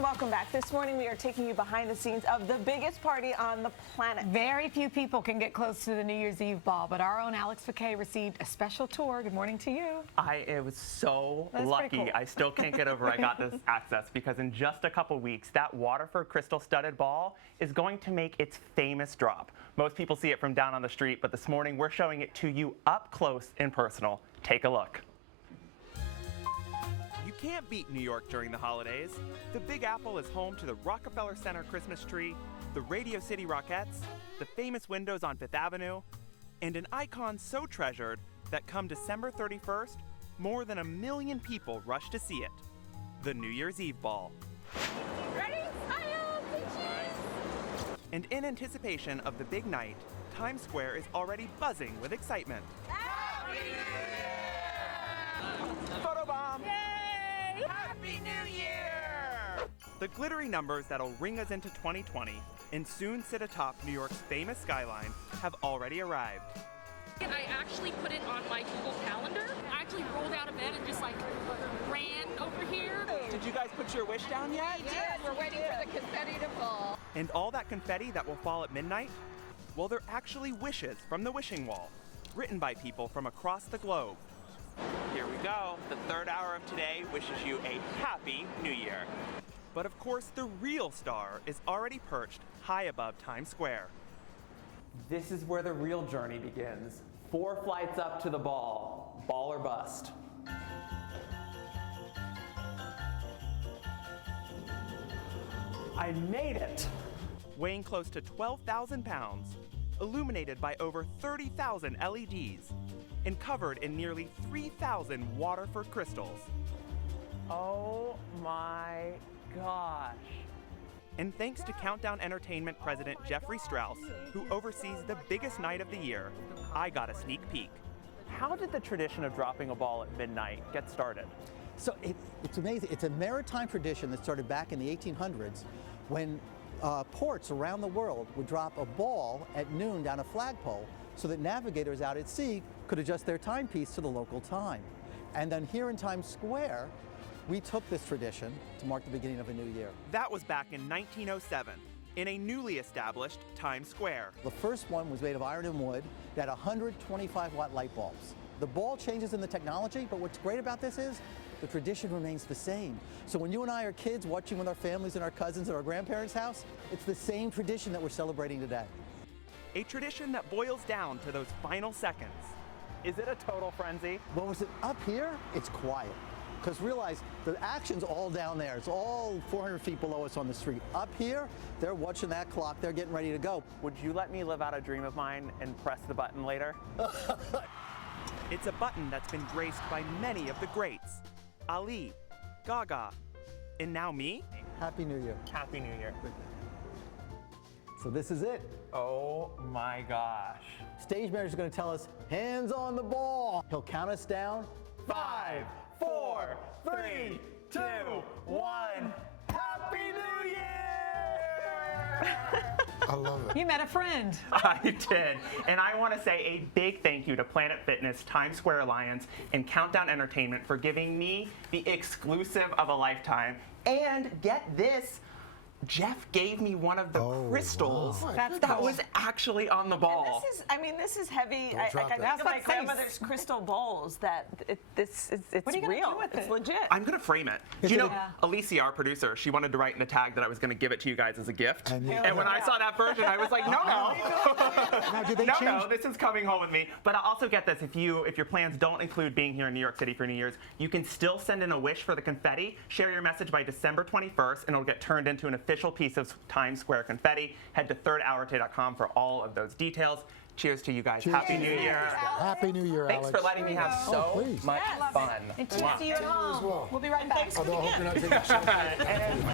and welcome back. This morning we are taking you behind the scenes of the biggest party on the planet. Very few people can get close to the New Year's Eve ball, but our own Alex Ficquette received a special tour. Good morning to you. I was so That's lucky. pretty cool. I still can't get over I got this access because in just a couple weeks, that Waterford crystal studded ball is going to make its famous drop. Most people see it from down on the street, but this morning we're showing it to you up close and personal. Take a look. You can't beat New York during the holidays. The Big Apple is home to the Rockefeller Center Christmas tree, the Radio City Rockettes, the famous windows on Fifth Avenue, and an icon so treasured that come December 31st, more than 1 million people rush to see it, the New Year's Eve Ball. Ready? And in anticipation of the big night, Times Square is already buzzing with excitement. Happy New Year! Photobomb! Yay! Happy New Year! The glittery numbers that'll ring us into 2020 and soon sit atop New York's famous skyline have already arrived. I actually put it on my Google Calendar. I actually rolled out of bed and just ran over here. Did you guys put your wish down yet? Yes, we're waiting for the confetti to fall. And all that confetti that will fall at midnight? Well, they're actually wishes from the wishing wall, written by people from across the globe. Here we go. The third hour of today wishes you a happy New Year. But of course, the real star is already perched high above Times Square. This is where the real journey begins. 4 flights up to the ball or bust. I made it! Weighing close to 12,000 pounds, illuminated by over 30,000 LEDs, and covered in nearly 3,000 Waterford crystals. Oh my gosh. And thanks to Countdown Entertainment President Jeffrey Straus, who oversees the biggest night of the year, I got a sneak peek. How did the tradition of dropping a ball at midnight get started? So it's amazing. It's a maritime tradition that started back in the 1800s when ports around the world would drop a ball at noon down a flagpole so that navigators out at sea could adjust their timepiece to the local time. And then here in Times Square, we took this tradition to mark the beginning of a new year. That was back in 1907, in a newly established Times Square. The first one was made of iron and wood that had 125-watt light bulbs. The ball changes in the technology, but what's great about this is the tradition remains the same. So when you and I are kids watching with our families and our cousins at our grandparents' house, it's the same tradition that we're celebrating today. A tradition that boils down to those final seconds. Is it a total frenzy? What was it? Up here, it's quiet. Because realize the action's all down there. It's all 400 feet below us on the street. Up here, they're watching that clock. They're getting ready to go. Would you let me live out a dream of mine and press the button later? It's a button that's been graced by many of the greats. Ali, Gaga, and now me? Happy New Year. Happy New Year. So this is it. Oh my gosh. Stage manager's going to tell us, hands on the ball. He'll count us down. 5, 4, 3, 2, 1. Happy New Year! I love it. You met a friend. I did. And I want to say a big thank you to Planet Fitness, Times Square Alliance, and Countdown Entertainment for giving me the exclusive of a lifetime. And get this, Jeff gave me one of the crystals wow. that was actually on the ball. This is heavy. Don't I drop think that. of my That's grandmother's crystal bowls it's What are you gonna real. do with It's it? legit. I'm going to frame it. Do you know, Yeah. Alicia, our producer, she wanted to write in a tag that I was going to give it to you guys as a gift. And you- And when I saw that version, I was like, no. Now, did they No, change? this is coming home with me. But I'll also get this, if your plans don't include being here in New York City for New Year's, you can still send in a wish for the confetti, share your message by December 21st, and it'll get turned into an official piece of Times Square confetti. Head to thirdhourtoday.com for all of those details. Cheers to you guys. Cheers. Happy New Year. Happy New Year, Thanks Alex. for letting me have Oh, so please. much fun. And cheers to you at home. as well. We'll be right back. Thanks for Although I the hope gift. you're not taking shots. And